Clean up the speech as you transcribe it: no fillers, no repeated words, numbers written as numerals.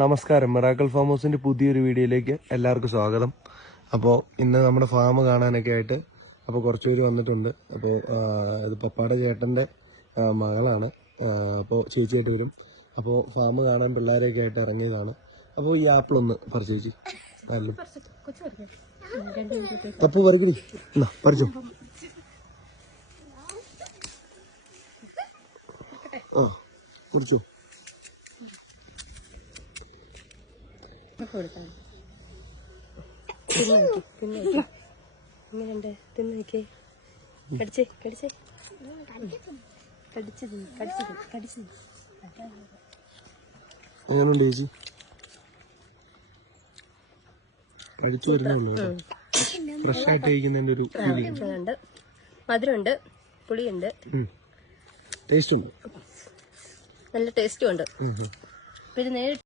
നമസ്കാരം, miracle farm ഹൗസിന്റെ പുതിയൊരു വീഡിയോയിലേക്ക് എല്ലാവർക്കും സ്വാഗതം. അപ്പോൾ ഇന്ന് നമ്മുടെ ഫാം കാണാനൊക്കെ ആയിട്ട് അപ്പോൾ കുറച്ച് പേര് വന്നിട്ടുണ്ട്. അപ്പോൾ ഇത് പപ്പാടെ ചേട്ടൻ്റെ മകളാണ്. അപ്പോൾ ചേച്ചിയായിട്ട് വരും. അപ്പോൾ ഫാം കാണാൻ പിള്ളേരെയൊക്കെ ആയിട്ട് ഇറങ്ങിയതാണ്. അപ്പോൾ ഈ ആപ്പിളൊന്ന് പറിച്ചേച്ചി. നല്ല തപ്പ് പറിക്കടി, എന്നാ പറിച്ചോ. ആ കുറിച്ചോ. എങ്ങനെയുണ്ട് ചേച്ചി? കഴിച്ചു വരുന്നുള്ളൂ. ഫ്രഷ് ആയിട്ട് കഴിക്കുന്നതിന്റെ ഒരു ഫീലിംഗ്. മധുരമുണ്ട്, പുളിയുണ്ട്, ടേസ്റ്റ് ഉണ്ട്, നല്ല ടേസ്റ്റും ഉണ്ട്. പിന്നെ നേരിട്ട്